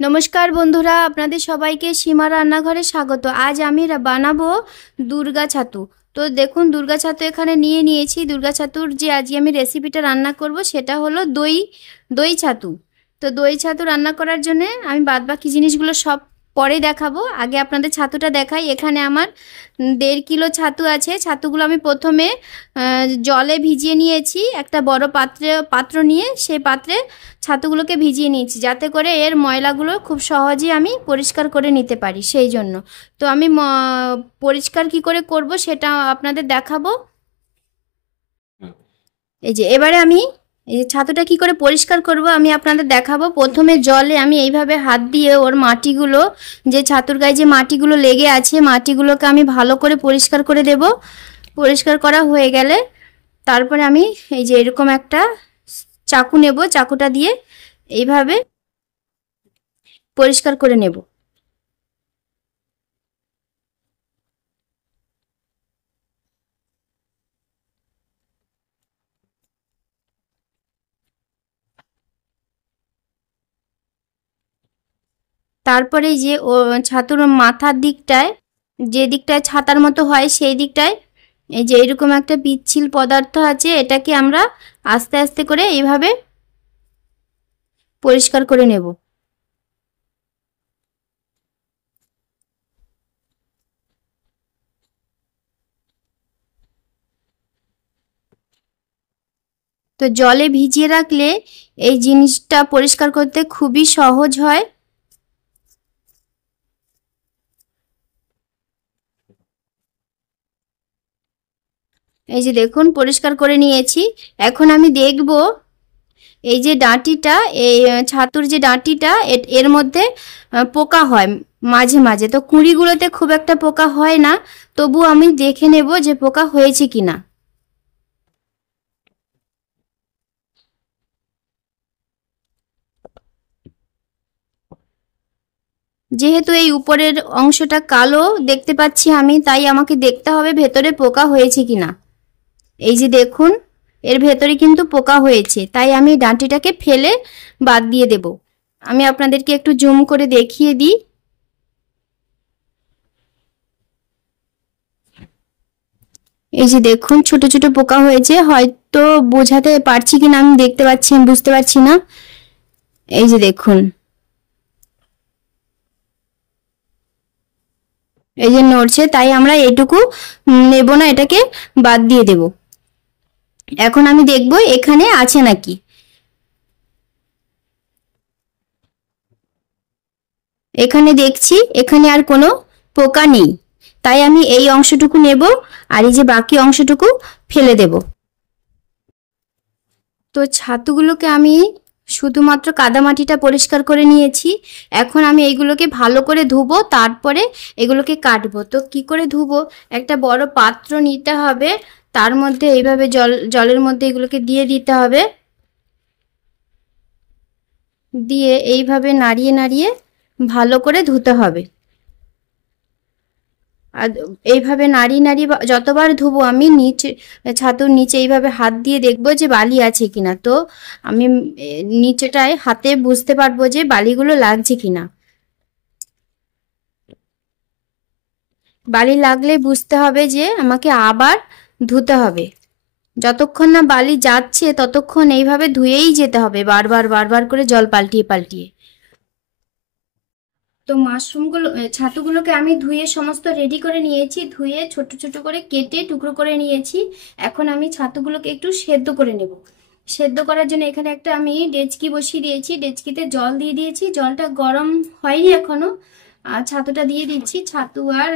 নমস্কার বন্ধুরা, আপনাদের সবাইকে সীমা রান্নাঘরে স্বাগত। আজ আমি বানাবো দুর্গা ছাতু। তো দেখুন, দুর্গা ছাতু এখানে নিয়ে নিয়েছি। দুর্গা ছাতুর যে আজকে আমি রেসিপিটা রান্না করব সেটা হলো দই দই ছাতু। তো দই ছাতু রান্না করার জন্য আমি বাদবাকি জিনিসগুলো সব পরে দেখাবো। আগে আপনাদের ছাতুটা দেখাই। এখানে আমার 1.5 কিলো ছাতু আছে। ছাতুগুলো আমি প্রথমে জলে ভিজিয়ে নিয়েছি। একটা বড় পাত্র নিয়ে সেই পাত্রে ছাতুগুলোকে ভিজিয়ে নিয়েছি, যাতে করে এর ময়লাগুলো খুব সহজেই আমি পরিষ্কার করে নিতে পারি, সেই জন্য। তো আমি পরিষ্কার কি করে করব সেটা আপনাদের দেখাবো। এই যে এবারে আমি এই যে ছাতুটা কি করে পরিষ্কার করব আমি আপনাদের দেখাবো। প্রথমে জলে আমি এইভাবে হাত দিয়ে ওর মাটিগুলো, যে ছাতুর গায়ে যে মাটিগুলো লেগে আছে, মাটিগুলোকে আমি ভালো করে পরিষ্কার করে দেব। পরিষ্কার করা হয়ে গেলে তারপরে আমি এই যে এরকম একটা চাকু নেব। চাকুটা দিয়ে এইভাবে পরিষ্কার করে নেব। তারপরে যে ও ছাতুর মাথার দিকটায়, যে দিকটায় ছাতার মতো হয় সেই দিকটায় এই যে এরকম একটা পিচ্ছিল পদার্থ আছে, এটাকে আমরা আস্তে আস্তে করে এইভাবে পরিষ্কার করে নেব। তো জলে ভিজিয়ে রাখলে এই জিনিসটা পরিষ্কার করতে খুবই সহজ হয়। এই যে দেখুন, পরিষ্কার করে নিয়েছি। এখন আমি দেখব এই যে ডাঁটিটা, এই ছাতুর যে ডাঁটিটা, এর মধ্যে পোকা হয় মাঝে মাঝে। তো কুঁড়িগুলোতে খুব একটা পোকা হয় না, তবু আমি দেখে নেব যে পোকা হয়েছে কিনা। যেহেতু এই উপরের অংশটা কালো দেখতে পাচ্ছি আমি, তাই আমাকে দেখতে হবে ভেতরে পোকা হয়েছে কিনা। এই যে দেখুন, এর ভেতরে কিন্তু পোকা হয়েছে, তাই আমি ডাঁটিটাকে ফেলে বাদ দিয়ে দেব। আমি আপনাদেরকে একটু জুম করে দেখিয়ে দিই। এই যে দেখুন, ছোট ছোট পোকা হয়েছে। হয়তো বোঝাতে পারছি কিনা আমি দেখতে পাচ্ছি, বুঝতে পারছি না। এই যে দেখুন, এই যে নড়ছে, তাই আমরা এটুকু নেব না, এটাকে বাদ দিয়ে দেব। এখন আমি দেখব এখানে আছে নাকি। এখানে দেখছি এখানে আর কোনো পোকা নেই, তাই আমি এই অংশটুকু নেব, আর এই যে বাকি অংশটুকু ফেলে দেব। তো ছাতুগুলোকে আমি শুধুমাত্র কাদামাটিটা পরিষ্কার করে নিয়েছি। এখন আমি এইগুলোকে ভালো করে ধুবো, তারপরে এগুলোকে কাটবো। তো কি করে ধুবো, একটা বড় পাত্র নিতে হবে, তার মধ্যে এইভাবে জলের মধ্যে এগুলোকে দিয়ে দিতে হবে। দিয়ে এইভাবে নাড়িয়ে নাড়িয়ে ভালো করে ধুতে হবে। আর এইভাবে নাড়িয়ে নাড়িয়ে যতবার ধুবো আমি নিচে, ছাতুর নিচে এইভাবে হাত দিয়ে দেখবো যে বালি আছে কিনা। তো আমি নিচেটায় হাতে বুঝতে পারবো যে বালিগুলো লাগছে কিনা। বালি লাগলে বুঝতে হবে যে আমাকে আবার ধুতে হবে। যতক্ষণ না বালি যাচ্ছে ততক্ষণ এইভাবে ধুয়েই যেতে হবে, বারবার বারবার করে জল পাল্টিয়ে পাল্টিয়ে। তো মাশরুমগুলো, ছাতুগুলোকে আমি ধুয়ে সমস্ত রেডি করে নিয়েছি। ধুয়ে ছোট ছোট করে কেটে টুকরো করে নিয়েছি। এখন আমি ছাতুগুলোকে একটু সেদ্ধ করে নেব। সেদ্ধ করার জন্য এখানে একটা আমি ডেচকি বসিয়ে দিয়েছি। ডেচকিতে জল দিয়ে দিয়েছি, জলটা গরম হয়নি এখনো। আর ছাতুটা দিয়ে দিচ্ছি। ছাতু আর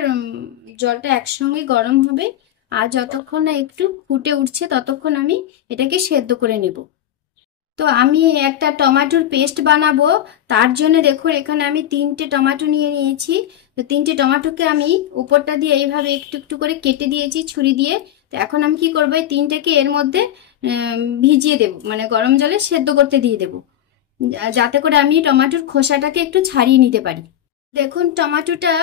জলটা একসঙ্গে গরম হবে। আর যতক্ষণ না একটু ফুটে উঠছে ততক্ষণ আমি এটাকে সেদ্ধ করে নেব। তো আমি একটা টমেটোর পেস্ট বানাবো। তার জন্য দেখুন, এখানে আমি 3টে টমেটো নিয়ে নিয়েছি। তো 3টে টমেটোকে আমি উপরটা দিয়ে এইভাবে একটু একটু করে কেটে দিয়েছি ছুরি দিয়ে। তো এখন আমি কি করবো, এই 3টেকে এর মধ্যে ভিজিয়ে দেব, মানে গরম জলে সেদ্ধ করতে দিয়ে দেব, যাতে করে আমি টমেটোর খোসাটাকে একটু ছাড়িয়ে নিতে পারি। দেখুন, টমেটোটা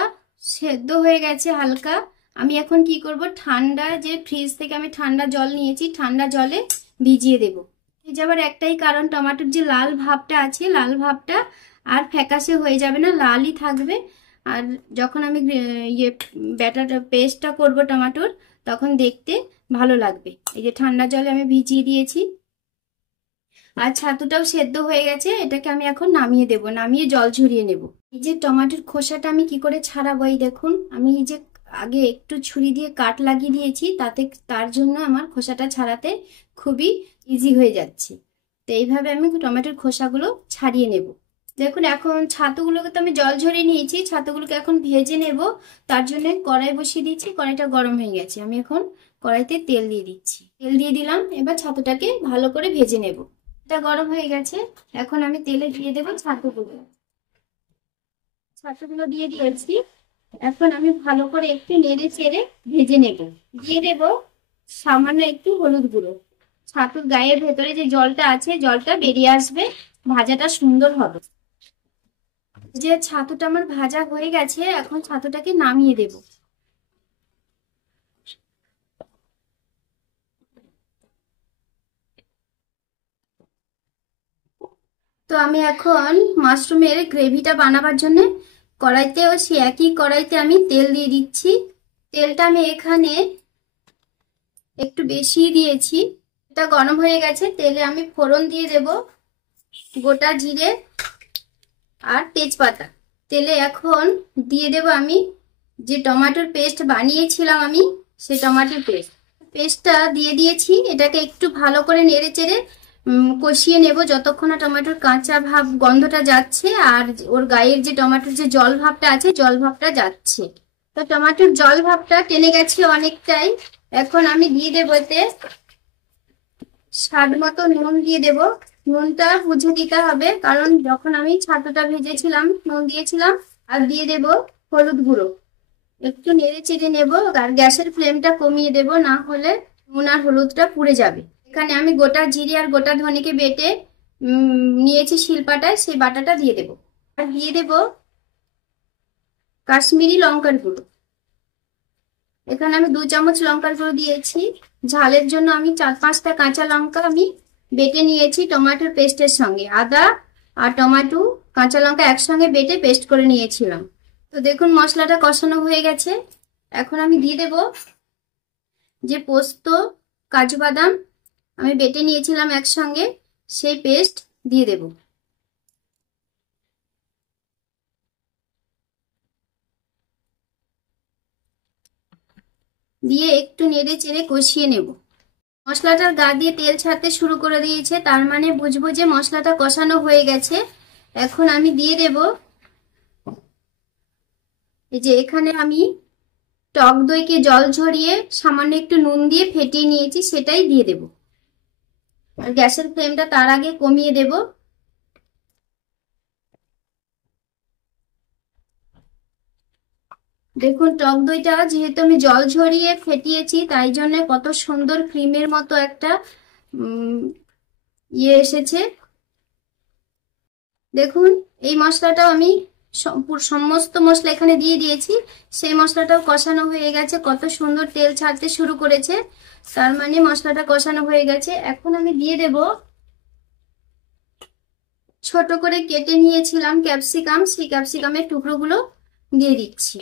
সেদ্ধ হয়ে গেছে হালকা। আমি এখন কি করব, ঠান্ডা যে ফ্রিজ থেকে আমি ঠান্ডা জল নিয়েছি, ঠান্ডা জলে ভিজিয়ে দেব। ভিজাবার একটাই কারণ, টমেটোর যে লাল ভাবটা আছে, লাল ভাবটা আর ফ্যাকাশে হয়ে যাবে না, লালই থাকবে। আর যখন আমি ব্যাটার পেস্টটা করব টমেটোর, তখন দেখতে ভালো লাগবে। এই যে ঠান্ডা জলে আমি ভিজিয়ে দিয়েছি। আর ছাতুটাও সেদ্ধ হয়ে গেছে, এটাকে আমি এখন নামিয়ে দেব, নামিয়ে জল ঝরিয়ে নেব। এই যে টমেটোর খোসাটা আমি কি করে ছাড়াবো, এই দেখুন আমি এই যে আগে একটু ছুরি দিয়ে কাট লাগিয়ে দিয়েছি, তার জন্য আমার খোসাটা ছাড়াতে খুবই ইজি হয়ে যাচ্ছে। তো এইভাবে আমি টমেটোর খোসাগুলো ছাড়িয়ে নেব। দেখুন এখন ছাতুগুলোকে তো আমি জল ঝরিয়ে নিয়েছি, ছাতুগুলোকে এখন ভেজে নেব। তার জন্য কড়াই বসিয়ে দিচ্ছি, কড়াইটা গরম হয়ে গেছে। আমি এখন কড়াইতে তেল দিয়ে দিচ্ছি, তেল দিয়ে দিলাম। এবার ছাতুটাকে ভালো করে ভেজে নেব। এটা গরম হয়ে গেছে, এখন আমি তেলে দিয়ে দেবো ছাতুগুলো। ছাতুগুলো দিয়ে দিয়েছি, এখন আমি ভালো করে একটু নেড়ে চেড়ে ভেজে নেব। দিয়ে দেব সামান্য একটু হলুদ গুঁড়ো। ছাতুর গায়ের ভেতরে যে জলটা আছে, জলটা বেরিয়ে আসবে, ভাজাটা সুন্দর হবে। যে ছাতুটা আমার ভাজা হয়ে গেছে, এখন ছাতুটাকে নামিয়ে দেব। তো আমি এখন মাশরুমের গ্রেভিটা বানাবার জন্য কড়াইতেও সে একই কড়াইতে আমি তেল দিয়ে দিচ্ছি। তেলটা আমি এখানে একটু বেশি দিয়েছি। এটা গরম হয়ে গেছে, তেলে আমি ফোড়ন দিয়ে দেব গোটা জিরে আর তেজপাতা। তেলে এখন দিয়ে দেব আমি যে টমেটোর পেস্ট বানিয়েছিলাম, আমি সেই টমেটোর পেস্টটা দিয়ে দিয়েছি। এটাকে একটু ভালো করে নেড়ে চেড়ে কষিয়ে নেব যতক্ষণ না টমেটোর কাঁচা ভাব গন্ধটা যাচ্ছে আর ওর গায়ের যে টমেটোর যে জল ভাবটা আছে, জল ভাবটা যাচ্ছে। তো টমেটোর জল ভাবটা টেনে গেছে অনেকটাই। এখন আমি দিয়ে দেবো এতে স্বাদ মতো নুন দিয়ে দেব। নুনটা বুঝে দিতে হবে, কারণ যখন আমি ছাতুটা ভেজেছিলাম নুন দিয়েছিলাম। আর দিয়ে দেব হলুদ গুঁড়ো। একটু নেড়ে চেড়ে নেব, আর গ্যাসের ফ্লেমটা কমিয়ে দেব, না হলে নুন আর হলুদটা পুড়ে যাবে। এখানে আমি গোটা জিরে আর গোটা ধনেকে বেটে নিয়েছি শিলপাটায়, সেই বাটাটা দিয়ে দেব। আর দিয়ে দেব কাশ্মীরি লঙ্কার গুঁড়ো। এখানে আমি 2 চামচ লঙ্কার গুঁড়ো দিয়েছি। ঝালের জন্য আমি 4-5টা কাঁচা লঙ্কা আমি বেটে নিয়েছি টমেটোর পেস্টের সঙ্গে। আদা আর টমেটো কাঁচা লঙ্কা একসঙ্গে বেটে পেস্ট করে নিয়েছিলাম। তো দেখুন মশলাটা কষানো হয়ে গেছে। এখন আমি দিয়ে দেব যে পোস্ত কাজু বাদাম আমি বেটে নিয়েছিলাম একসঙ্গে, সেই পেস্ট দিয়ে দেব। দিয়ে একটু নেড়ে চেড়ে কষিয়ে নেব। মশলাটার গা দিয়ে তেল ছাড়তে শুরু করে দিয়েছে, তার মানে বুঝবো যে মশলাটা কষানো হয়ে গেছে। এখন আমি দিয়ে দেব এই যে এখানে আমি টক দইকে জল ঝরিয়ে সামান্য একটু নুন দিয়ে ফেটিয়ে নিয়েছি, সেটাই দিয়ে দেব। আর গ্যাসের ফ্লেমটা তার আগে কমিয়ে দেব। দেখুন টক দইটা যেহেতু আমি জল ঝরিয়ে ফেটিয়েছি, তাই জন্য কত সুন্দর ক্রিমের মতো একটা এসেছে। দেখুন এই মশলাটাও আমি সমস্ত মশলা এখানে দিয়ে দিয়েছি, সেই মশলাটাও কষানো হয়ে গেছে, কত সুন্দর তেল ছাড়তে শুরু করেছে, তার মানে মশলাটা কষানো হয়ে গেছে। এখন আমি দিয়ে দেব ছোট করে কেটে নিয়েছিলাম ক্যাপসিকাম, সেই ক্যাপসিকামের টুকরোগুলো দিয়ে দিচ্ছি।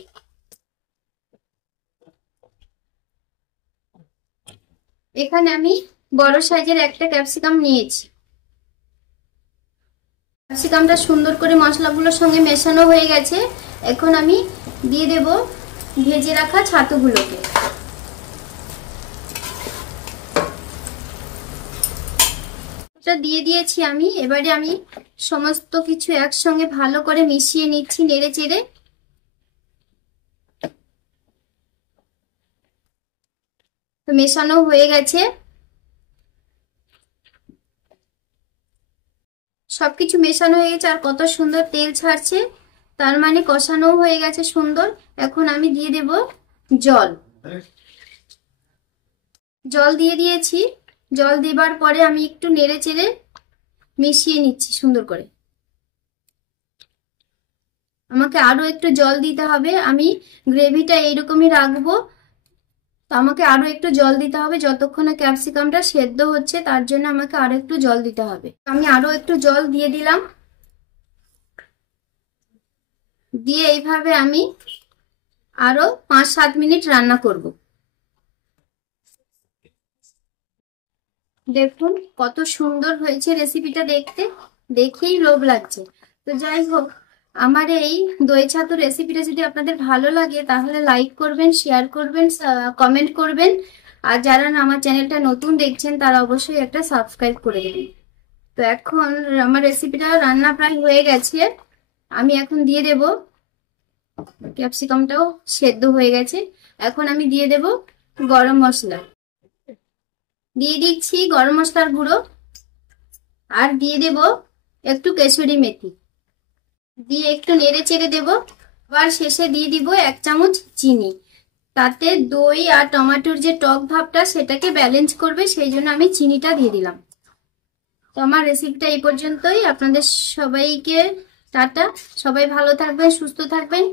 এখানে আমি বড় সাইজের একটা ক্যাপসিকাম নিয়েছি। ক্যাপসিকামটা সুন্দর করে মশলাগুলোর সঙ্গে মেশানো হয়ে গেছে। এখন আমি দিয়ে দেব ভেজে রাখা ছাতুগুলোকে। দিয়ে দিয়েছি আমি। এবারে আমি সমস্ত কিছু একসঙ্গে ভালো করে মিশিয়ে নিচ্ছি নেড়ে চেড়ে। তো মেশানো হয়ে গেছে, সবকিছু মেশানো হয়ে গেছে, আর কত সুন্দর তেল ছাড়ছে, তার মানে কষানো হয়ে গেছে সুন্দর। এখন আমি দিয়ে দেব জল। জল দিয়ে দিয়েছি। জল দেবার পরে আমি একটু নেড়ে চেড়ে মিশিয়ে নিচ্ছি সুন্দর করে। আমাকে আরো একটু জল দিতে হবে, আমি গ্রেভিটা এইরকমই রাখবো, তো আমাকে আরো একটু জল দিতে হবে। যতক্ষণে ক্যাপসিকামটা সেদ্ধ হচ্ছে, তার জন্য আমাকে আরো একটু জল দিতে হবে। আমি আরো একটু জল দিয়ে দিলাম। দিয়ে এইভাবে আমি আরো 5-7 মিনিট রান্না করব। দেখুন কত সুন্দর হয়েছে রেসিপিটা দেখতে, দেখেই লোভ লাগছে। তো যাই হোক, আমার এই দই ছাতু রেসিপিটা যদি আপনাদের ভালো লাগে তাহলে লাইক করবেন, শেয়ার করবেন, কমেন্ট করবেন। আর যারা আমার চ্যানেলটা নতুন দেখছেন তারা অবশ্যই একটা সাবস্ক্রাইব করে দেবেন। তো এখন আমার রেসিপিটা রান্না প্রায় হয়ে গেছে। আমি এখন দিয়ে দেব, ক্যাপসিকামটাও সেদ্ধ হয়ে গেছে। এখন আমি দিয়ে দেব গরম মশলা, দিয়ে দিচ্ছি গরম মশলার গুঁড়ো, আর দিয়ে দেব একটু কেসুরি মেথি, দিয়ে একটু নেড়ে চেড়ে দেবো। আবার শেষে দিয়ে দিব 1 চামচ চিনি। তাতে দই আর টমেটোর যে টক ভাবটা সেটাকে ব্যালেন্স করবে, সেই জন্য আমি চিনিটা দিয়ে দিলাম। তো আমার রেসিপিটা এই পর্যন্তই। আপনাদের সবাইকে টাটা, সবাই ভালো থাকবেন, সুস্থ থাকবেন।